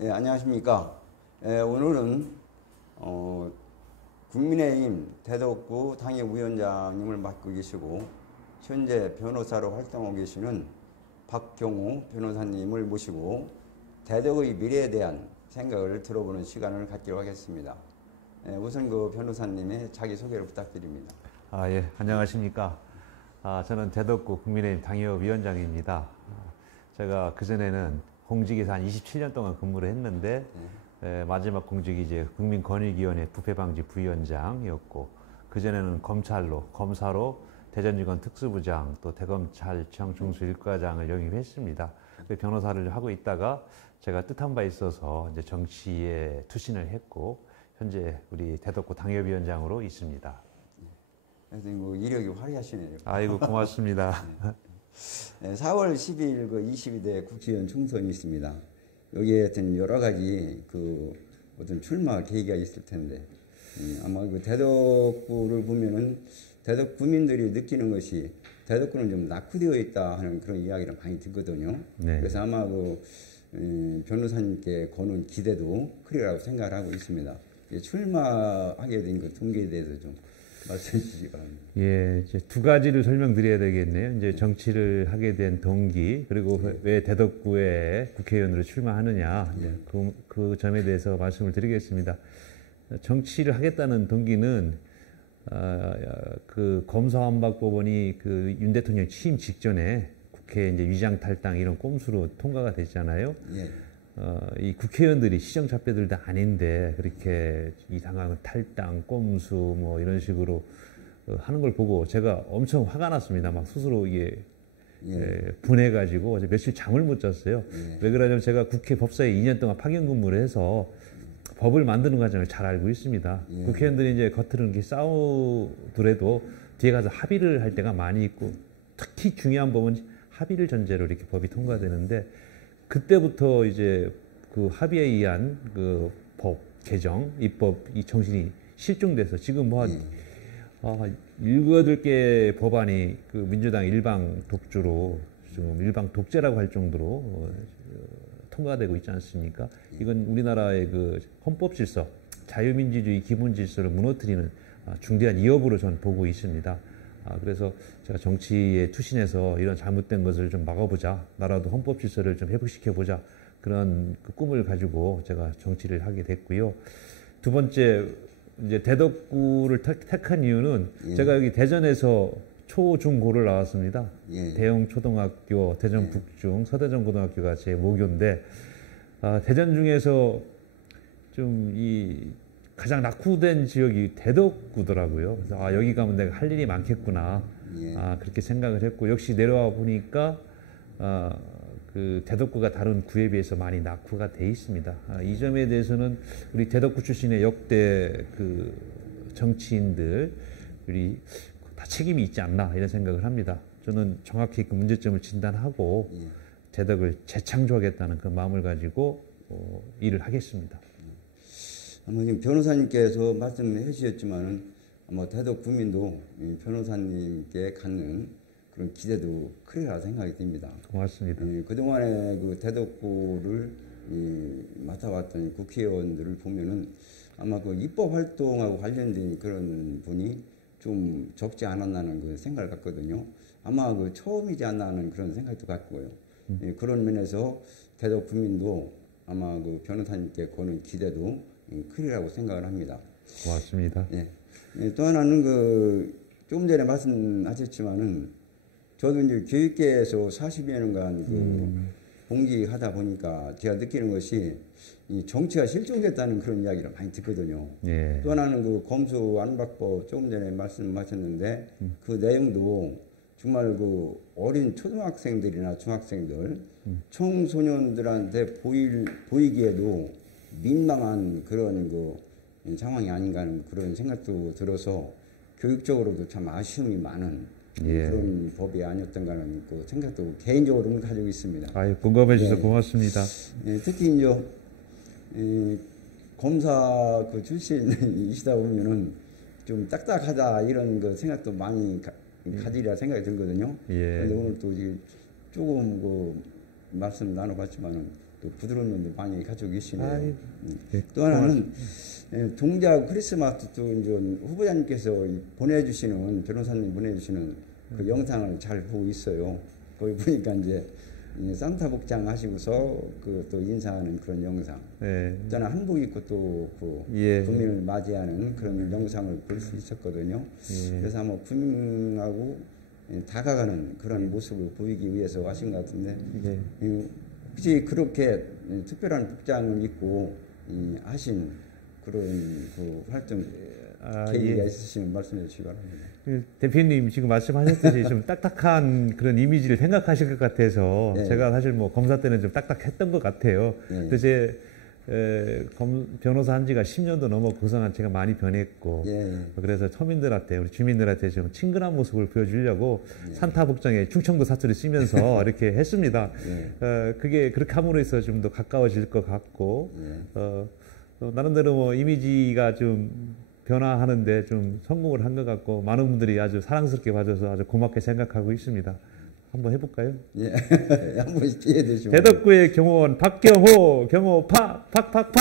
예, 안녕하십니까. 예, 오늘은 국민의힘 대덕구 당협위원장님을 맡고 계시고 현재 변호사로 활동하고 계시는 박경우 변호사님을 모시고 대덕의 미래에 대한 생각을 들어보는 시간을 갖기로 하겠습니다. 예, 우선 그 변호사님의 자기소개를 부탁드립니다. 예, 안녕하십니까. 저는 대덕구 국민의힘 당협위원장입니다. 제가 그전에는 공직에서 한 27년 동안 근무를 했는데, 마지막 공직이 이제 국민권익위원회 부패방지 부위원장이었고, 그전에는 검사로 대전지검 특수부장, 또 대검찰청 중수 1과장을 영입했습니다. 변호사를 하고 있다가 제가 뜻한 바 있어서 이제 정치에 투신을 했고, 현재 우리 대덕구 당협위원장으로 있습니다. 그래서 뭐 이력이 화려하시네요. 아이고, 고맙습니다. 네, 4월 10일 그 22대 국회의원 총선이 있습니다. 여기에 하여튼 여러 가지 그 어떤 출마 계기가 있을 텐데, 아마 그 대덕구를 보면은 대덕 구민들이 느끼는 것이 대덕구는 좀 낙후되어 있다 하는 그런 이야기를 많이 듣거든요. 네. 그래서 아마 그 변호사님께 거는 기대도 크리라고 생각을 하고 있습니다. 출마하게 된 그 동기에 대해서 좀 말씀해 주시기 바랍니다. 예, 이제 두 가지를 설명드려야 되겠네요. 이제 정치를 하게 된 동기, 그리고 왜 대덕구에 국회의원으로 출마하느냐, 이제 그 점에 대해서 말씀을 드리겠습니다. 정치를 하겠다는 동기는, 그 검사완박법원이 그 윤 대통령 취임 직전에 국회 이제 위장 탈당 이런 꼼수로 통과가 됐잖아요. 예. 이 국회의원들이 시정잡배들도 아닌데 그렇게 이상한 탈당, 꼼수 뭐 이런 식으로 하는 걸 보고 제가 엄청 화가 났습니다. 막 스스로 이게 분해가지고 어제 며칠 잠을 못 잤어요. 왜 그러냐면 제가 국회 법사에 2년 동안 파견 근무를 해서 법을 만드는 과정을 잘 알고 있습니다. 국회의원들이 이제 겉으로는 이렇게 싸우더라도 뒤에 가서 합의를 할 때가 많이 있고, 특히 중요한 법은 합의를 전제로 이렇게 법이 통과되는데, 그때부터 이제 그 합의에 의한 그 법 개정, 입법 이 정신이 실종돼서 지금 뭐 한 7-8개 법안이 그 민주당 일방 독주로 지금 일방 독재라고 할 정도로 통과되고 있지 않습니까? 이건 우리나라의 그 헌법 질서, 자유민주주의 기본 질서를 무너뜨리는 중대한 위협으로 저는 보고 있습니다. 그래서 제가 정치에 투신해서 이런 잘못된 것을 좀 막아보자, 나라도 헌법 질서를 좀 회복시켜보자, 그런 그 꿈을 가지고 제가 정치를 하게 됐고요. 두 번째, 이제 대덕구를 택한 이유는 제가 여기 대전에서 초, 중, 고를 나왔습니다. 대형 초등학교, 대전 북중, 서대전 고등학교가 제 모교인데, 대전 중에서 좀 가장 낙후된 지역이 대덕구더라고요. 그래서 여기 가면 내가 할 일이 많겠구나. 그렇게 생각을 했고, 역시 내려와 보니까 그 대덕구가 다른 구에 비해서 많이 낙후가 돼 있습니다. 이 점에 대해서는 우리 대덕구 출신의 역대 그 정치인들이 다 책임이 있지 않나 이런 생각을 합니다. 저는 정확히 그 문제점을 진단하고 대덕을 재창조하겠다는 그 마음을 가지고 일을 하겠습니다. 아마 지금 변호사님께서 말씀해 주셨지만은 아마 대덕 구민도 변호사님께 갖는 그런 기대도 크리라 생각이 듭니다. 고맙습니다. 그동안에 그 대덕구를 맡아왔던 국회의원들을 보면은 아마 그 입법 활동하고 관련된 그런 분이 좀 적지 않았나는 그 생각을 갖거든요. 아마 그 처음이지 않나 하는 그런 생각도 갖고요. 그런 면에서 대덕 구민도 아마 그 변호사님께 거는 기대도 크리라고 생각을 합니다. 고맙습니다. 또 하나는 그 조금 전에 말씀하셨지만은 저도 이제 교육계에서 40여 년간 그 봉직하다 보니까 제가 느끼는 것이 이 정치가 실종됐다는 그런 이야기를 많이 듣거든요. 또 하나는 그 검수완박법 조금 전에 말씀하셨는데 그 내용도 정말 그 어린 초등학생들이나 중학생들, 청소년들한테 보이기에도 민망한 그런 그 상황이 아닌가 하는 그런 생각도 들어서 교육적으로도 참 아쉬움이 많은 그런 법이 아니었던가 하는 그 생각도 개인적으로는 가지고 있습니다. 공감해 주셔서 고맙습니다. 특히 이제 검사 그 출신이시다 보면은 좀 딱딱하다 이런 그 생각도 많이 가지리라 생각이 들거든요. 그런데 오늘 또 조금 그 말씀 나눠봤지만은 또 부드러운 면도 많이 가지고 계시네요. 아이, 네, 또 하나는 동작 크리스마스도 이제 후보자님께서 보내주시는 변호사님 보내주시는 그 영상을 잘 보고 있어요. 거기 보니까 이제 산타 복장 하시고서 그 또 인사하는 그런 영상. 네. 저는 한복 입고 또그 예. 국민을 맞이하는 그런 영상을 볼 수 있었거든요. 예. 그래서 아마 국민하고 다가가는 그런 모습을 보이기 위해서 하신 것 같은데, 예. 혹시 그렇게 특별한 복장을 입고 하신 그런 그 활동 계기가 예. 있으시면 말씀해 주시기 바랍니다. 대표님 지금 말씀하셨듯이 좀 딱딱한 그런 이미지를 생각하실 것 같아서 네. 제가 사실 뭐 검사 때는 좀 딱딱했던 것 같아요. 네. 근데 제 변호사 한 지가 10년도 넘어 그동안 제가 많이 변했고 예. 그래서 서민들한테 우리 주민들한테 좀 친근한 모습을 보여주려고 산타 복장에 충청도 사투리 쓰면서 이렇게 했습니다. 그게 그렇게 함으로 해서 좀 더 가까워질 것 같고 나름대로 뭐 이미지가 좀 변화하는데 좀 성공을 한 것 같고 많은 분들이 아주 사랑스럽게 봐줘서 아주 고맙게 생각하고 있습니다. 한번 해볼까요? 예. 한 번씩 기회 되시면. 대덕구의 경호원 박경호 경호 팍팍팍팍.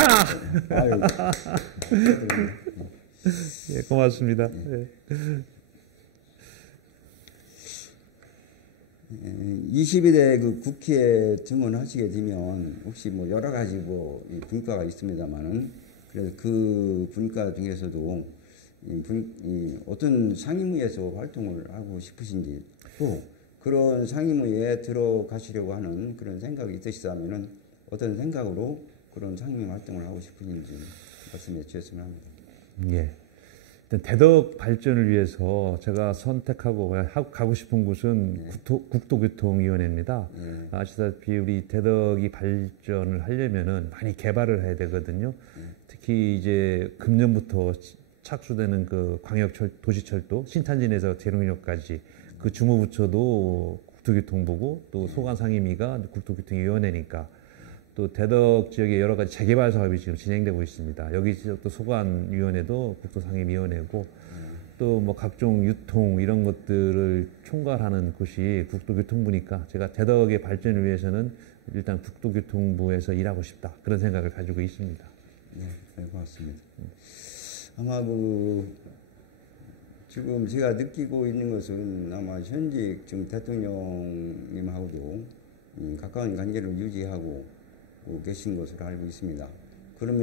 아유. 예, 고맙습니다. 예. 22대 그 국회에 증언하시게 되면 혹시 뭐 여러 가지 뭐 분과가 있습니다만은 그래서 그 분과 중에서도 어떤 상임위에서 활동을 하고 싶으신지 또 그런 상임위에 들어가시려고 하는 그런 생각이 있으시다면은 어떤 생각으로 그런 상임위 활동을 하고 싶으신지 말씀해 주셨으면 합니다. 예. 일단 대덕 발전을 위해서 제가 선택하고 가고 싶은 곳은 국토교통위원회입니다. 아시다시피 우리 대덕이 발전을 하려면은 많이 개발을 해야 되거든요. 특히 이제 금년부터 착수되는 그 도시철도 신탄진에서 대릉역까지 그 주무부처도 국토교통부고 또 소관상임위가 국토교통위원회니까 또 대덕 지역에 여러 가지 재개발 사업이 지금 진행되고 있습니다. 여기 또 소관위원회도 국토상임위원회고 또 뭐 각종 유통 이런 것들을 총괄하는 곳이 국토교통부니까 제가 대덕의 발전을 위해서는 일단 국토교통부에서 일하고 싶다 그런 생각을 가지고 있습니다. 네, 고맙습니다. 아마 지금 제가 느끼고 있는 것은 아마 현직 지금 대통령님하고도 가까운 관계를 유지하고 계신 것으로 알고 있습니다. 그런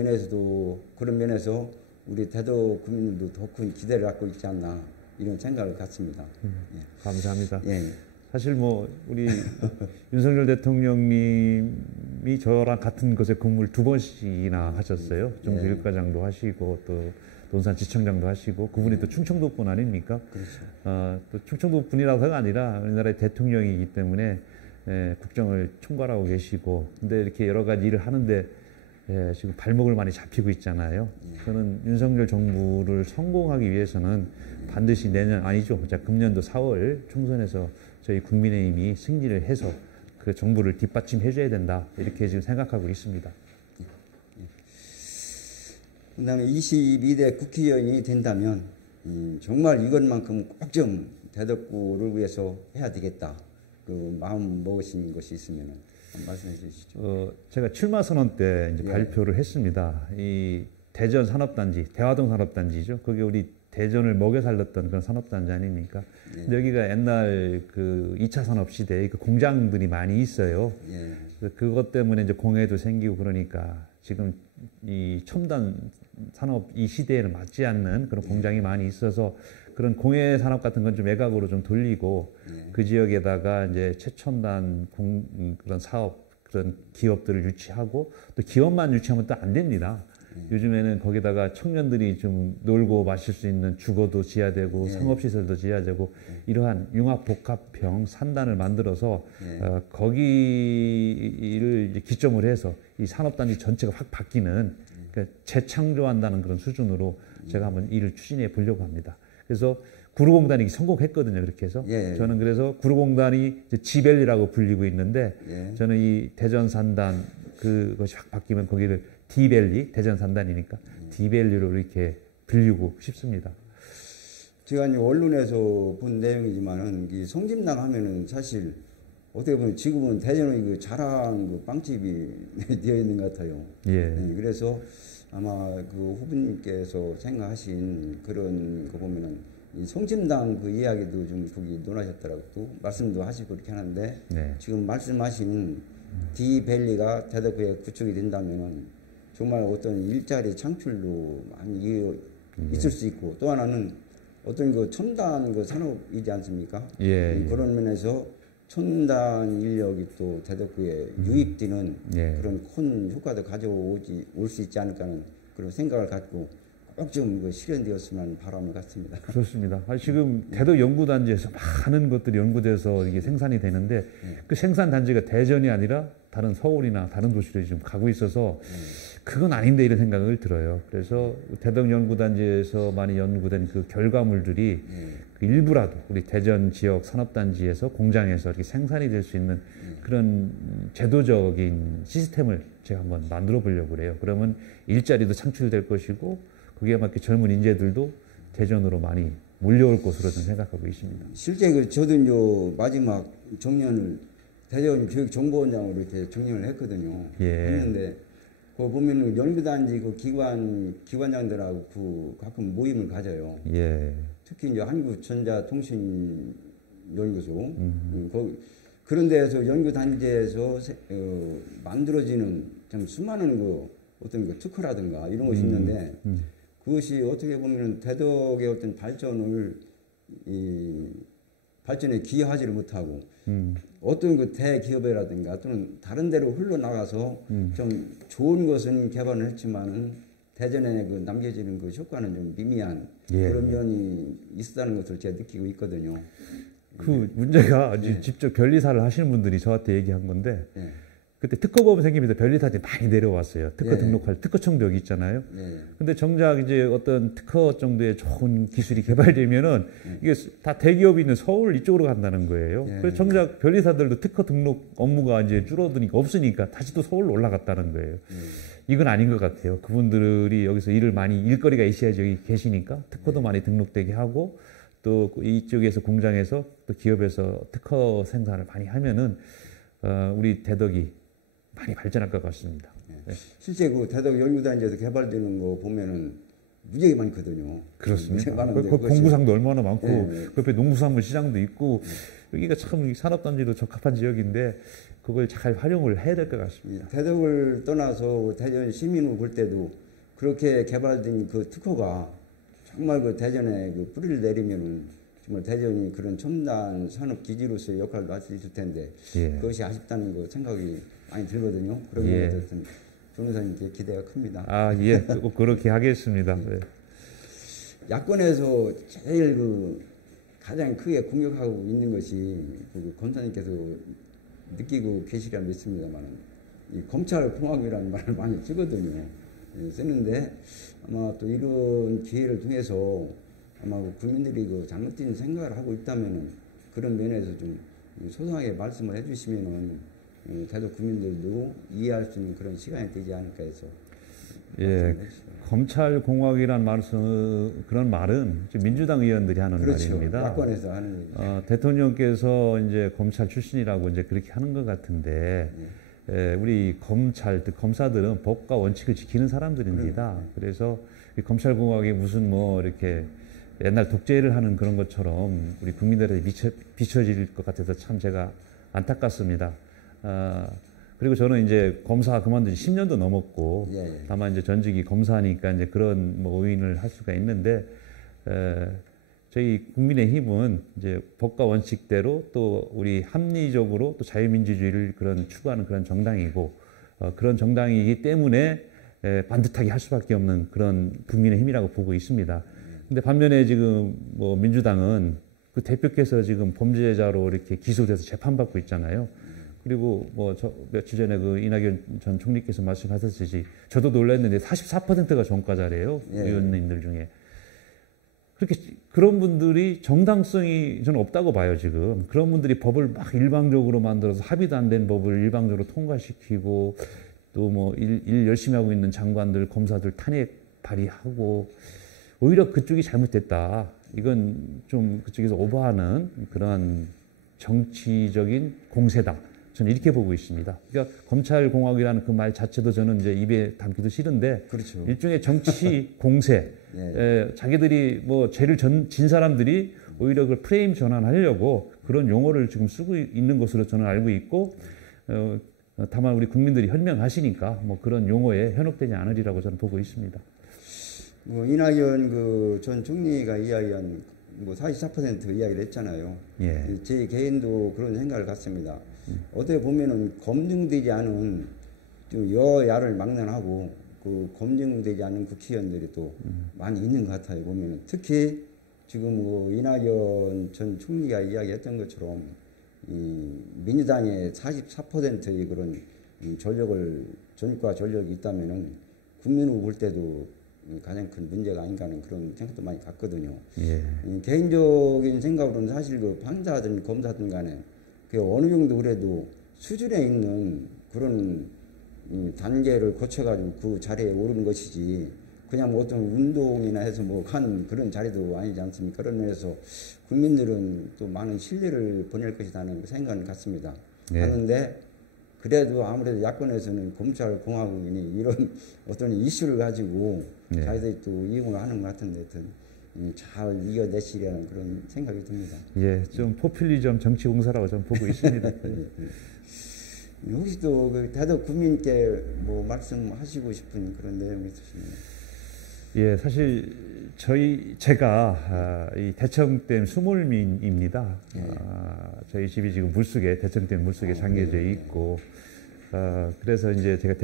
면에서 우리 대덕 국민들도 더 큰 기대를 갖고 있지 않나 이런 생각을 갖습니다. 예. 감사합니다. 예. 사실 뭐 우리 윤석열 대통령님이 저랑 같은 곳에 근무를 2번씩이나 하셨어요. 정부일과장도 하시고 또 논산지청장도 하시고 그분이 또 충청도분 아닙니까? 그렇죠. 또 충청도 분이라서가 아니라 우리나라의 대통령이기 때문에 국정을 총괄하고 계시고 근데 이렇게 여러 가지 일을 하는데 지금 발목을 많이 잡히고 있잖아요. 저는 윤석열 정부를 성공하기 위해서는 반드시 내년 아니죠. 금년도 4월 총선에서 저희 국민의힘이 승리를 해서 그 정부를 뒷받침해 줘야 된다. 이렇게 지금 생각하고 있습니다. 그다음에 22대 국회의원이 된다면 정말 이것만큼 꼭 좀 대덕구를 위해서 해야 되겠다. 그 마음 먹으신 것이 있으면 말씀해 주시죠. 제가 출마 선언 때 이제 예. 발표를 했습니다. 이 대전 산업단지, 대화동 산업단지죠. 그게 우리 대전을 먹여 살렸던 그런 산업단지 아닙니까? 예. 근데 여기가 옛날 그 2차 산업 시대에 그 공장들이 많이 있어요. 예. 그래서 그것 때문에 이제 공해도 생기고 그러니까 지금 이 첨단 산업 이 시대에는 맞지 않는 그런 공장이 많이 있어서 그런 공해 산업 같은 건 좀 외곽으로 좀 돌리고 그 지역에다가 이제 최첨단 그런 사업 그런 기업들을 유치하고 또 기업만 유치하면 또 안 됩니다. 요즘에는 거기다가 청년들이 좀 놀고 마실 수 있는 주거도 지어야 되고 상업시설도 지어야 되고 이러한 융합복합형 산단을 만들어서 거기를 이제 기점으로 해서 이 산업단지 전체가 확 바뀌는 그러니까 재창조한다는 그런 수준으로 제가 한번 일을 추진해 보려고 합니다. 그래서 구로공단이 성공했거든요. 그렇게 해서 저는 그래서 구로공단이 지벨리라고 불리고 있는데 저는 이 대전산단 그것이 확 바뀌면 거기를 디밸리, 대전산단이니까 디밸리로 이렇게 불리고 싶습니다. 제가 이제 언론에서 본 내용이지만은 이 성심당 하면은 사실 어떻게 보면 지금은 대전의 그 자랑 그 빵집이 되어 있는 것 같아요. 예. 네, 그래서 아마 그 후보님께서 생각하신 그런 거 보면은 이 성심당 그 이야기도 좀 거기 논하셨더라고 또 말씀도 하시고 그렇게 하는데 네. 지금 말씀하신 디밸리가 대덕구에 구축이 된다면은 정말 어떤 일자리 창출도 많이 있을 수 있고 또 하나는 어떤 그 첨단 그 산업이지 않습니까? 예. 그런 면에서 첨단 인력이 또 대덕구에 유입되는 예. 그런 큰 효과도 올 수 있지 않을까 하는 그런 생각을 갖고 꼭 좀 그 실현되었으면 하는 바람을 갖습니다. 그렇습니다. 지금 대덕 연구단지에서 많은 것들이 연구돼서 이게 생산이 되는데 그 생산 단지가 대전이 아니라 다른 서울이나 다른 도시로 지금 가고 있어서 그건 아닌데 이런 생각을 들어요. 그래서 대덕 연구단지에서 많이 연구된 그 결과물들이 그 일부라도 우리 대전 지역 산업단지에서 공장에서 이렇게 생산이 될 수 있는 그런 제도적인 시스템을 제가 한번 만들어 보려고 그래요. 그러면 일자리도 창출될 것이고 그게 맞게 젊은 인재들도 대전으로 많이 몰려올 것으로 저는 생각하고 있습니다. 실제 그 저도 이제 마지막 정년을 대전 교육정보원장으로 이렇게 정년을 했거든요. 예. 했는데 그 보면은 연구단지 그 기관장들하고 그 가끔 모임을 가져요. 예. 특히 이제 한국전자통신연구소 그런 데에서 연구단지에서 만들어지는 좀 수많은 그 어떤 그 특허라든가 이런 것이 있는데 그것이 어떻게 보면 대덕의 어떤 발전에 기여하지를 못하고 어떤 그 대기업이라든가 또는 다른 데로 흘러나가서 좀 좋은 것은 개발을 했지만은 대전에 그 남겨지는 그 효과는 좀 미미한 예. 그런 면이 있다는 것을 제가 느끼고 있거든요. 그 문제가 직접 변리사를 하시는 분들이 저한테 얘기한 건데 예. 그때 특허법은 생기면서 변리사들이 많이 내려왔어요. 특허 등록할 특허청도 여기 있잖아요. 근데 정작 이제 어떤 특허 정도의 좋은 기술이 개발되면은 이게 다 대기업이 있는 서울 이쪽으로 간다는 거예요. 그래서 정작 변리사들도 특허 등록 업무가 이제 줄어드니까 없으니까 다시 또 서울로 올라갔다는 거예요. 이건 아닌 것 같아요. 그분들이 여기서 일거리가 있어야지 여기 계시니까 특허도 많이 등록되게 하고 또 이쪽에서 공장에서 또 기업에서 특허 생산을 많이 하면은 우리 대덕이 많이 발전할 것 같습니다. 네. 실제 그 대덕 연구단지에서 개발되는 거 보면은 무지하게 많거든요. 그렇습니다. 공구상도 얼마나 많고 그 옆에 농수산물 시장도 있고 여기가 참 산업단지로 적합한 지역인데 그걸 잘 활용을 해야 될 것 같습니다. 대덕을 떠나서 대전 시민으로 볼 때도 그렇게 개발된 그 특허가 정말 그 대전에 그 뿌리를 내리면은 정말 대전이 그런 첨단 산업 기지로서의 역할도 할 수 있을 텐데 그것이 아쉽다는 거 생각이 많이 들거든요. 그런 면에서 변호사님께 기대가 큽니다. 예, 꼭 그렇게 하겠습니다. 네. 야권에서 제일 그 가장 크게 공격하고 있는 것이 그 검사님께서 느끼고 계시리라 믿습니다만 이 검찰 공화국이라는 말을 많이 쓰거든요. 쓰는데 아마 또 이런 기회를 통해서 아마 국민들이 그 잘못된 생각을 하고 있다면은 그런 면에서 좀 소상하게 말씀을 해주시면은 대덕 국민들도 이해할 수 있는 그런 시간이 되지 않을까 해서. 검찰 공화국이라는 그런 말은 민주당 의원들이 하는 말입니다. 야권에서 하는. 대통령께서 이제 검찰 출신이라고 이제 그렇게 하는 것 같은데. 우리 검사들은 법과 원칙을 지키는 사람들입니다. 그래서 검찰 공화국이 무슨 이렇게 옛날 독재를 하는 그런 것처럼 우리 국민들에게 비춰질 것 같아서 참 제가 안타깝습니다. 그리고 저는 이제 검사 그만둔 지 10년도 넘었고, 다만 이제 전직이 검사니까 이제 그런 오인을 할 수가 있는데, 저희 국민의힘은 이제 법과 원칙대로 또 우리 합리적으로 또 자유민주주의를 추구하는 그런 정당이고, 그런 정당이기 때문에 반듯하게 할 수밖에 없는 그런 국민의힘이라고 보고 있습니다. 근데 반면에 지금 민주당은 그 대표께서 지금 범죄자로 이렇게 기소돼서 재판받고 있잖아요. 그리고 며칠 전에 그 이낙연 전 총리께서 말씀하셨듯이 저도 놀랐는데 44%가 전과자래요. 의원님들 중에. 그런 분들이 정당성이 저는 없다고 봐요, 지금. 그런 분들이 법을 막 일방적으로 만들어서 합의도 안 된 법을 일방적으로 통과시키고 또 일 열심히 하고 있는 장관들, 검사들 탄핵 발의하고 오히려 그쪽이 잘못됐다. 이건 좀 그쪽에서 오버하는 그런 정치적인 공세다. 저는 이렇게 보고 있습니다. 그러니까 검찰공화국이라는 그 말 자체도 저는 이제 입에 담기도 싫은데 그렇죠. 일종의 정치 공세, 자기들이 뭐 죄를 진 사람들이 오히려 그 프레임 전환하려고 그런 용어를 지금 쓰고 있는 것으로 저는 알고 있고, 다만 우리 국민들이 현명하시니까 뭐 그런 용어에 현혹되지 않으리라고 저는 보고 있습니다. 뭐 이낙연 그 전 총리가 이야기한 뭐 44% 이야기를 했잖아요. 예. 제 개인도 그런 생각을 갖습니다. 어떻게 보면은 검증되지 않은 좀 여야를 막론하고 그 검증되지 않은 국회의원들이 또 많이 있는 것 같아요. 보면은 특히 지금 뭐 이낙연 전 총리가 이야기했던 것처럼 이 민주당의 44%의 그런 전과 전력이 있다면은 국민으로 볼 때도 가장 큰 문제가 아닌가 하는 그런 생각도 많이 갖거든요. 예. 개인적인 생각으로는 사실 그 판사든 검사든 간에 그 어느 정도 그래도 수준에 있는 그런 단계를 거쳐가지고 그 자리에 오르는 것이지 그냥 뭐 어떤 운동이나 해서 뭐 간 그런 자리도 아니지 않습니까? 그런 면에서 국민들은 또 많은 신뢰를 보낼 것이라는 생각은 갖습니다. 네. 하는데 그래도 아무래도 야권에서는 검찰 공화국이니 이런 어떤 이슈를 가지고 네. 자기들이 또 이용을 하는 것 같은데 잘 이겨내시려는 그런 생각이 듭니다. 예, 좀 포퓰리즘 정치 공사라고 저는 보고 있습니다. 혹시 또 그 대덕 국민께 뭐 말씀하시고 싶은 그런 내용이 있으시나요? 예, 사실 제가 이 대청댐 수몰민입니다. 예. 저희 집이 지금 물속에 대청댐 물속에 잠겨져 예. 있고, 그래서 이제 제가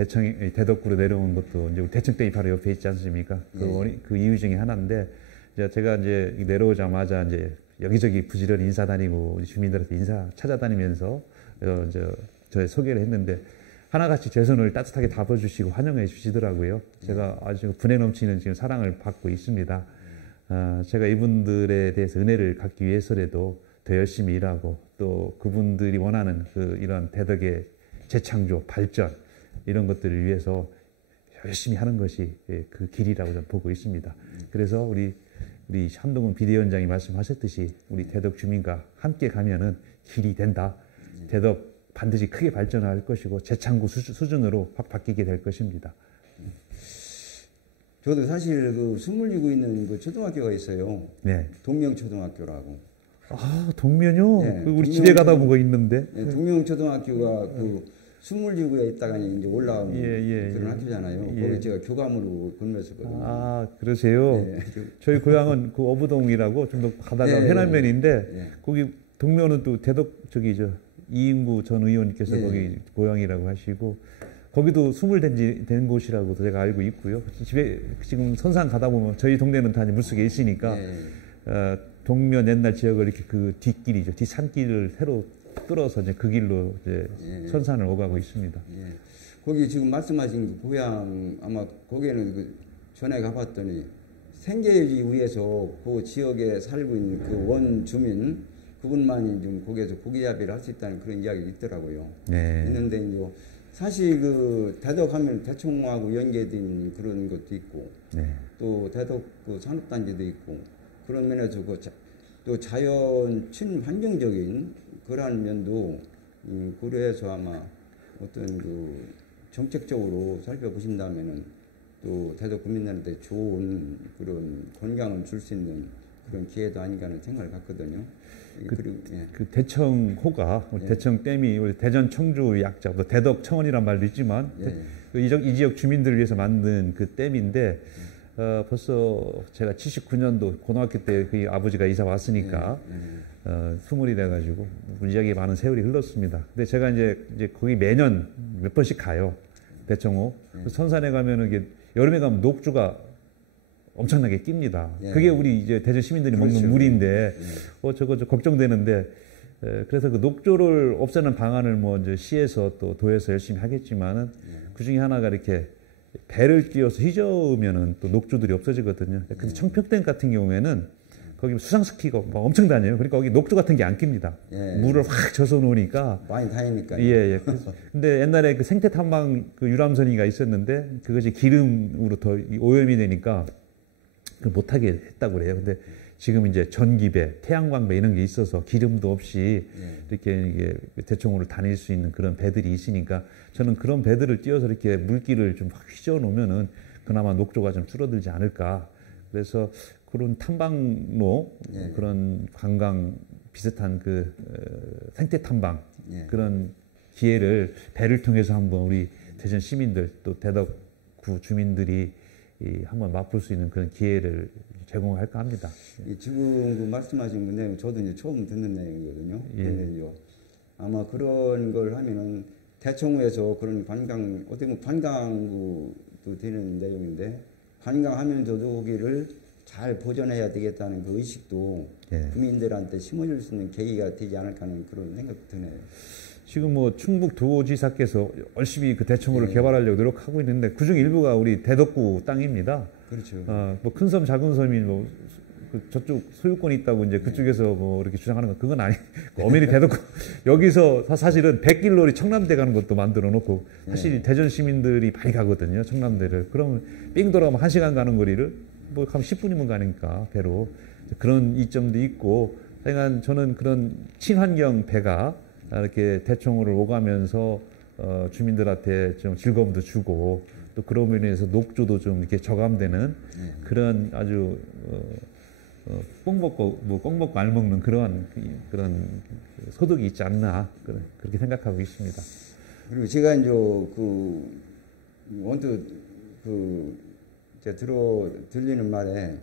대덕구로 내려온 것도 이제 대청댐이 바로 옆에 있지 않습니까? 그 이유 중에 하나인데, 제가 이제 내려오자마자 이제 여기저기 부지런히 인사 다니고 주민들한테 인사 찾아다니면서 저의 소개를 했는데 하나같이 제 손을 따뜻하게 잡아주시고 환영해 주시더라고요. 제가 아주 분에 넘치는 지금 사랑을 받고 있습니다. 제가 이분들에 대해서 은혜를 갖기 위해서라도 더 열심히 일하고 또 그분들이 원하는 이런 대덕의 재창조, 발전 이런 것들을 위해서 열심히 하는 것이 그 길이라고 저는 보고 있습니다. 그래서 우리 한동훈 비대위원장이 말씀하셨듯이 우리 대덕 주민과 함께 가면은 길이 된다. 대덕 반드시 크게 발전할 것이고 재창구 수준으로 확 바뀌게 될 것입니다. 저도 사실 그 스물리고 있는 그 초등학교가 있어요. 네. 동명초등학교라고. 아, 동면요? 네, 우리 집에 가다 보고 있는데. 네, 동명초등학교가 그 스물리구에 있다가 이제 올라온 그런 학교잖아요. 거기 제가 교감으로 근무했었거든요. 아, 그러세요? 네. 저희 고향은 그 어부동이라고 좀 더 가다가 해남면인데 거기 동면은 또 대덕 이인구 전 의원님께서 거기 고향이라고 하시고 거기도 스물된 곳이라고 제가 알고 있고요. 집에 지금 선상 가다 보면 저희 동네는 다 물속에 있으니까 동면 옛날 지역을 이렇게 그 뒷길이죠. 뒷산길을 새로 뚫어서 이제 그 길로 이제 선산을 오가고 있습니다. 거기 지금 말씀하신 그 고향 아마 거기에는 그 전에 가봤더니 생계지 위에서 그 지역에 살고 있는 그 원주민 그분만이 좀 거기에서 고기잡이를 할 수 있다는 그런 이야기가 있더라고요. 네. 있는데 이제 사실 그 대덕하면 대청하고 연계된 그런 것도 있고 또 대덕 그 산업단지도 있고 그런 면에서 또 자연 친환경적인 그러한 면도 고려해서 아마 어떤 그 정책적으로 살펴보신다면은 또 대덕 국민들한테 좋은 그런 건강을 줄 수 있는 그런 기회도 아닌가 하는 생각을 갖거든요. 그 대청호가 대청댐이 우리 대전 청주 약자, 뭐 대덕 청원이란 말도 있지만 이 지역 주민들을 위해서 만든 그 댐인데 벌써 제가 79년도 고등학교 때 그 아버지가 이사 왔으니까 스물이 돼가지고 무지하게 많은 세월이 흘렀습니다. 근데 제가 이제 거기 매년 몇 번씩 가요. 대청호. 선산에 가면은 이게 여름에 가면 녹주가 엄청나게 낍니다. 그게 우리 이제 대전 시민들이 먹는 물인데, 저거 걱정되는데, 그래서 그 녹조를 없애는 방안을 뭐 이제 시에서 또 도에서 열심히 하겠지만은 그 중에 하나가 이렇게 배를 띄워서 휘저으면은 또 녹조들이 없어지거든요. 근데 청평댐 같은 경우에는 거기 수상스키가 엄청 다녀요. 그러니까 거기 녹조 같은 게 안 낍니다. 물을 확 젖어 놓으니까. 많이 다니니까. 근데 옛날에 그 생태 탐방 그 유람선이가 있었는데 그것이 기름으로 더 오염이 되니까 못하게 했다고 그래요. 근데 지금 이제 전기배, 태양광배 이런 게 있어서 기름도 없이 예. 이렇게 이게 대청호를 다닐 수 있는 그런 배들이 있으니까 저는 그런 배들을 띄워서 이렇게 물기를 좀 휘저어 놓으면은 그나마 녹조가 좀 줄어들지 않을까. 그래서 그런 탐방로, 예. 그런 관광 비슷한 그 생태 탐방 예. 그런 기회를 배를 통해서 한번 우리 대전 시민들 또 대덕구 주민들이 한번 맛볼 수 있는 그런 기회를 제공할까 합니다. 지금 그 말씀하신 그 내용 저도 이제 처음 듣는 내용이거든요. 예. 그런데요, 아마 그런 걸 하면은 대청호에서 그런 관광 어떻게 보면 관광도 되는 내용인데 관광하면서도 거기를 잘 보존해야 되겠다는 그 의식도 예. 국민들한테 심어줄 수 있는 계기가 되지 않을까 하는 그런 생각이 드네요. 지금 뭐 충북 도지사께서 열심히 그 대청호를 예. 개발하려고 노력하고 있는데 그중 일부가 우리 대덕구 땅입니다. 그렇죠. 뭐 큰 섬, 작은 섬이 뭐 저쪽 소유권이 있다고 이제 그쪽에서 뭐 이렇게 주장하는 건 그건 아니. 엄연히 대덕구 여기서 사실은 백길놀이 청남대 가는 것도 만들어 놓고 사실 대전 시민들이 많이 가거든요. 청남대를. 그러면 삥 돌아가면 1시간 가는 거리를 뭐 한 10분이면 가니까 배로 그런 이점도 있고. 하여간 저는 그런 친환경 배가 이렇게 대청호를 오가면서 주민들한테 좀 즐거움도 주고 또 그런 면에서 녹조도 좀 이렇게 저감되는 그런 아주 꼭 먹고 알 먹는 그런 소득이 있지 않나 그렇게 생각하고 있습니다. 그리고 제가 이제 언뜻 이제 들리는 말에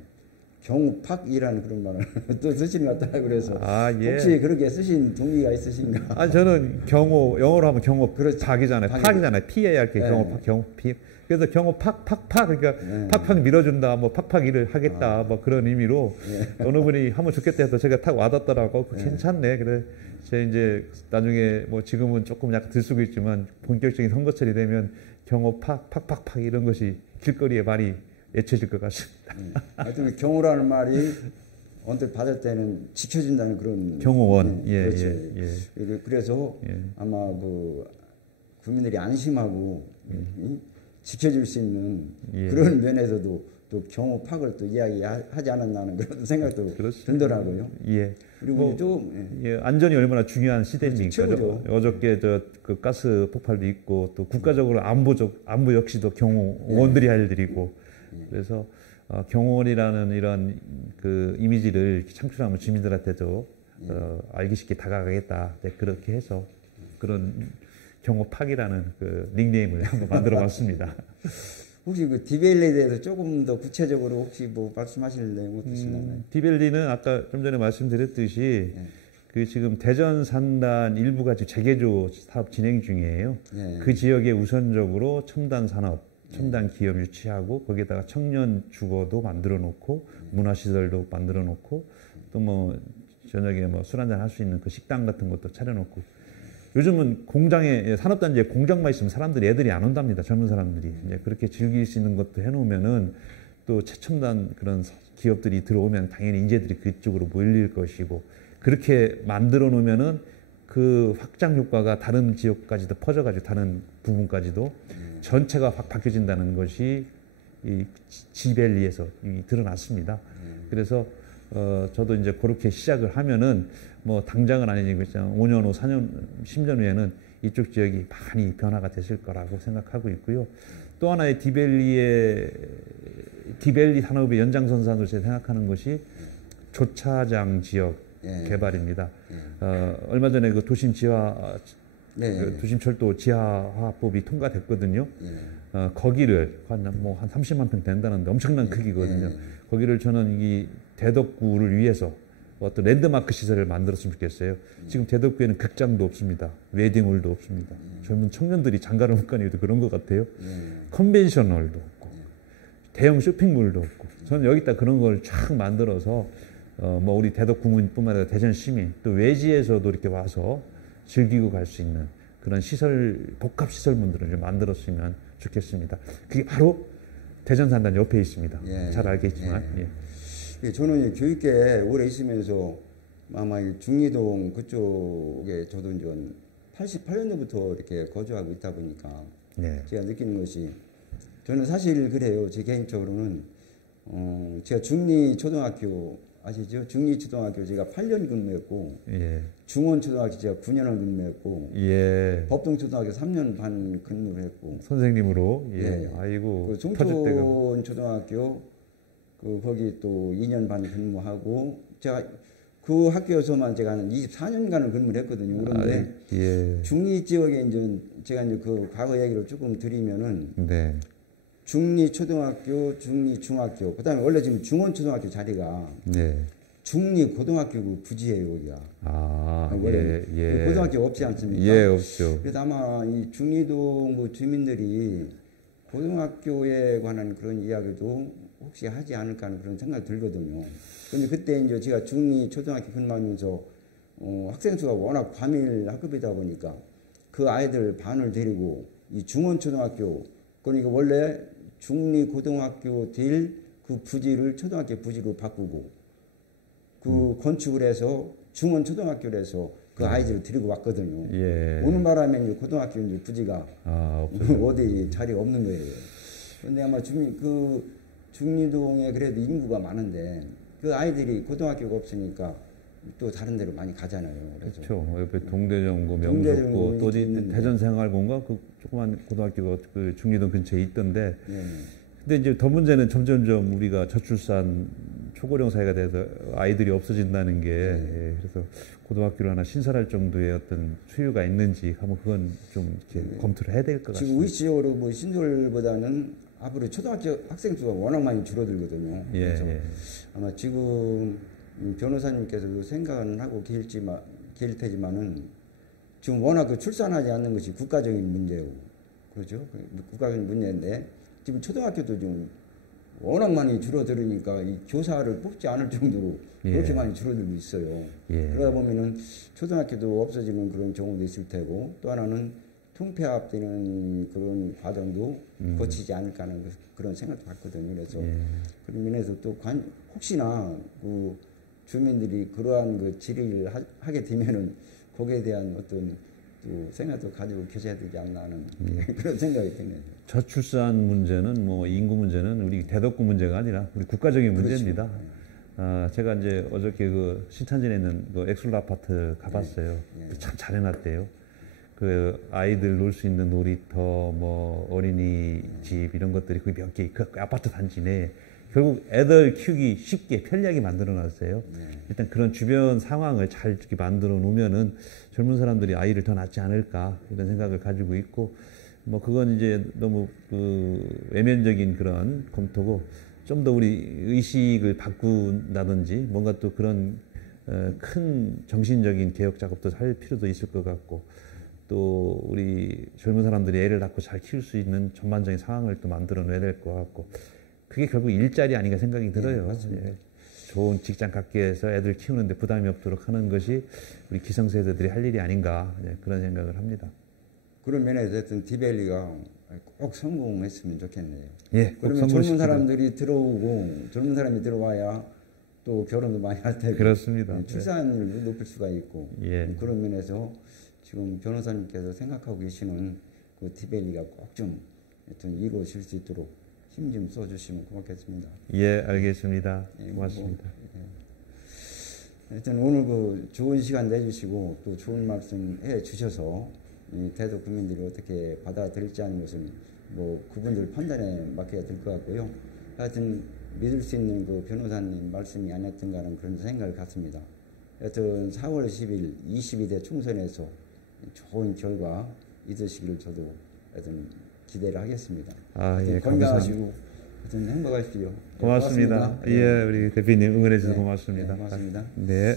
경우팍이라는 그런 말을 또 쓰시는 것 같다 그래서 예. 혹시 그렇게 쓰신 동기가 있으신가? 저는 영어로 하면 경호 그렇죠. 팍이잖아요. 팍이잖아요. PARK 경호 팍. 그래서 경호 팍 그러니까 팍팍 밀어준다, 뭐 팍팍 일을 하겠다, 뭐 그런 의미로 어느 분이 하면 좋겠다 해서 제가 탁 와닿더라고. 괜찮네. 그래. 제 이제 나중에 뭐 지금은 조금 약간 들쓰고 있지만 본격적인 선거철이 되면 경호 팍팍 이런 것이 길거리에 많이 외쳐질 것 같습니다. 하여튼 경호라는 말이 언뜻 받을 때는 지켜준다는 그런 경호원. 그렇죠. 예. 그래서 아마 국민들이 안심하고 지켜줄 수 있는 그런 면에서도 또 경호팍을 또 이야기하지 않았나 하는 그런 생각도 들더라고요. 예. 그리고 안전이 얼마나 중요한 시대입니까? 그렇죠. 어저께 그 가스 폭발도 있고 또 국가적으로 안보 역시도 경호원들이 할 일이고 그래서 경호원이라는 이런 그 이미지를 창출하면 주민들한테도 알기 쉽게 다가가겠다. 그렇게 해서 그런 경호팍이라는 그 닉네임을 한번 만들어봤습니다. 혹시 그 디벨리에 대해서 조금 더 구체적으로 혹시 뭐 말씀하실 내용 어떠신가요? 디벨리는 아까 좀 전에 말씀드렸듯이 그 지금 대전 산단 일부가 지금 재개조 사업 진행 중이에요. 그 지역에 우선적으로 첨단 산업, 첨단 기업 유치하고 거기에다가 청년 주거도 만들어 놓고 문화시설도 만들어 놓고 또 뭐 저녁에 뭐 술 한잔 할 수 있는 그 식당 같은 것도 차려놓고 요즘은 공장에 산업단지에 공장만 있으면 사람들이 애들이 안 온답니다. 젊은 사람들이 이제 그렇게 즐길 수 있는 것도 해놓으면은 또 최첨단 그런 기업들이 들어오면 당연히 인재들이 그쪽으로 몰릴 것이고 그렇게 만들어 놓으면은 그 확장 효과가 다른 지역까지도 퍼져가지고 다른 부분까지도 전체가 확 바뀌어진다는 것이 이 지벨리에서 드러났습니다. 그래서 저도 이제 그렇게 시작을 하면은 뭐 당장은 아니지만 5년 후, 4년, 10년 후에는 이쪽 지역이 많이 변화가 됐을 거라고 생각하고 있고요. 또 하나의 디벨리 산업의 연장선상으로 제가 생각하는 것이 조차장 지역 개발입니다. 얼마 전에 그 도심 지하 그 도심철도 지하화법이 통과됐거든요. 거기를 한 30만 평 된다는데 엄청난 크기거든요. 거기를 저는 이 대덕구를 위해서 어떤 랜드마크 시설을 만들었으면 좋겠어요. 지금 대덕구에는 극장도 없습니다. 웨딩홀도 없습니다. 젊은 청년들이 장가를 못 가는 이유도 그런 것 같아요. 컨벤션홀도 없고 대형 쇼핑몰도 없고 저는 여기다 그런 걸 쫙 만들어서 뭐 우리 대덕구민뿐만 아니라 대전 시민 또 외지에서도 이렇게 와서 즐기고 갈 수 있는 그런 복합 시설물들을 좀 만들었으면 좋겠습니다. 그게 바로 대전 산단 옆에 있습니다. 잘 알겠지만. 저는 교육계에 오래 있으면서 아마 중리동 그쪽에 저도 이제 88년도부터 이렇게 거주하고 있다 보니까 제가 느끼는 것이 저는 사실 그래요. 제 개인적으로는 제가 중리 초등학교 아시죠? 중리초등학교 제가 8년 근무했고 예. 중원초등학교 제가 9년을 근무했고 예. 법동초등학교 3년 반 근무를 했고 선생님으로. 예. 네. 아이고. 그 터줏대가. 종촌초등학교 거기 또 2년 반 근무하고 제가 그 학교에서만 제가 한 24년간을 근무를 했거든요. 그런데 예. 중리 지역에 이제 제가 이제 그 과거 얘기를 조금 드리면은 네. 중리초등학교, 중리중학교, 그다음에 원래 지금 중원초등학교 자리가 네. 중리고등학교 그 부지예요, 여기가. 아, 원래 예. 고등학교 없지 않습니까? 예, 없죠. 그래서 아마 이 중리동 그 주민들이 고등학교에 관한 그런 이야기도 혹시 하지 않을까 하는 그런 생각이 들거든요. 근데 그때 이제 제가 중리초등학교 근무하면서 학생 수가 워낙 과밀 학급이다 보니까 그 아이들 반을 데리고 이 중원초등학교, 그러니까 원래 중리고등학교 될 그 부지를 초등학교 부지로 바꾸고 그 건축을 해서 중원초등학교를 해서 그 아이들을 데리고 왔거든요. 예. 오는 바람에 이제 고등학교 이제 부지가 어디 자리가 없는 거예요. 그런데 아마 중리동에 그래도 인구가 많은데 그 아이들이 고등학교가 없으니까 또 다른 데로 많이 가잖아요. 그래서 그렇죠. 옆에 동대정고, 동대정고 명족고, 또 어디 있는데. 대전생활고인가 그 조그만 고등학교가 그 중리동 근처에 있던데. 네. 근데 이제 더 문제는 점점점 우리가 저출산 초고령 사회가 돼서 아이들이 없어진다는 게 예, 그래서 고등학교를 하나 신설할 정도의 어떤 수요가 있는지 한번 그건 좀 이렇게 검토를 해야 될 것 지금 같습니다. 의식적으로 뭐 신설보다는 앞으로 초등학교 학생 수가 워낙 많이 줄어들거든요. 예, 그래서 예. 아마 지금 변호사님께서도 생각은 하고 계실 테지만은 지금 워낙 그 출산하지 않는 것이 국가적인 문제고, 그렇죠? 국가적인 문제인데 지금 초등학교도 좀 워낙 많이 줄어들으니까 이 교사를 뽑지 않을 정도로 예. 그렇게 많이 줄어들고 있어요. 예. 그러다 보면은 초등학교도 없어지는 그런 경우도 있을 테고, 또 하나는 통폐합되는 그런 과정도 거치지 않을까 하는 그런 생각도 받거든요. 그래서 예. 그런 면에서 또 혹시나 그 주민들이 그러한 그 질의를 하게 되면은 거기에 대한 어떤 또 생각도 가지고 계셔야 되지 않나 하는 그런 생각이 드네요. 저출산 문제는 뭐 인구 문제는 우리 대덕구 문제가 아니라 우리 국가적인 그렇죠. 문제입니다. 제가 이제 어저께 그 신천진에 있는 그 엑슬로 아파트 가봤어요. 참 잘 해놨대요. 그 아이들 놀 수 있는 놀이터, 뭐 어린이집 이런 것들이 거의 몇 개, 그 아파트 단지 내에 결국 애들 키우기 쉽게 편리하게 만들어 놨어요. 일단 그런 주변 상황을 잘 이렇게 만들어 놓으면은 젊은 사람들이 아이를 더 낳지 않을까 이런 생각을 가지고 있고, 뭐 그건 이제 너무 그 외면적인 그런 검토고 좀 더 우리 의식을 바꾼다든지 뭔가 또 그런 큰 정신적인 개혁 작업도 할 필요도 있을 것 같고, 또 우리 젊은 사람들이 애를 낳고 잘 키울 수 있는 전반적인 상황을 또 만들어 놔야 될 것 같고, 그게 결국 일자리 아닌가 생각이 들어요. 예. 좋은 직장 갖기 위해서 애들 키우는데 부담이 없도록 하는 것이 우리 기성세대들이 할 일이 아닌가 그런 생각을 합니다. 그런 면에서 어쨌든 디벨리가 꼭 성공했으면 좋겠네요. 예, 그러면 젊은 사람들이 들어오고 젊은 사람이 들어와야 또 결혼도 많이 할 테고 그렇습니다. 출산율도 높일 수가 있고 예. 그런 면에서 지금 변호사님께서 생각하고 계시는 그 디벨리가 꼭 좀 이루어질 수 있도록 힘 좀 써주시면 고맙겠습니다. 예, 알겠습니다. 예, 고맙습니다. 하여튼 오늘 그 좋은 시간 내주시고 또 좋은 말씀 해 주셔서 이 대덕 국민들이 어떻게 받아들일지 하는 것은 뭐 그분들 판단에 맡겨야 될 것 같고요. 하여튼 믿을 수 있는 그 변호사님 말씀이 아니었던가 하는 그런 생각을 갖습니다. 하여튼 4월 10일 22대 총선에서 좋은 결과 있으시기를 저도 하여튼 기대를 하겠습니다. 예, 건강하시고 하여튼 행복하십시오. 고맙습니다. 예, 우리 대표님 응원해 주셔서 네, 고맙습니다. 네, 고맙습니다. 네.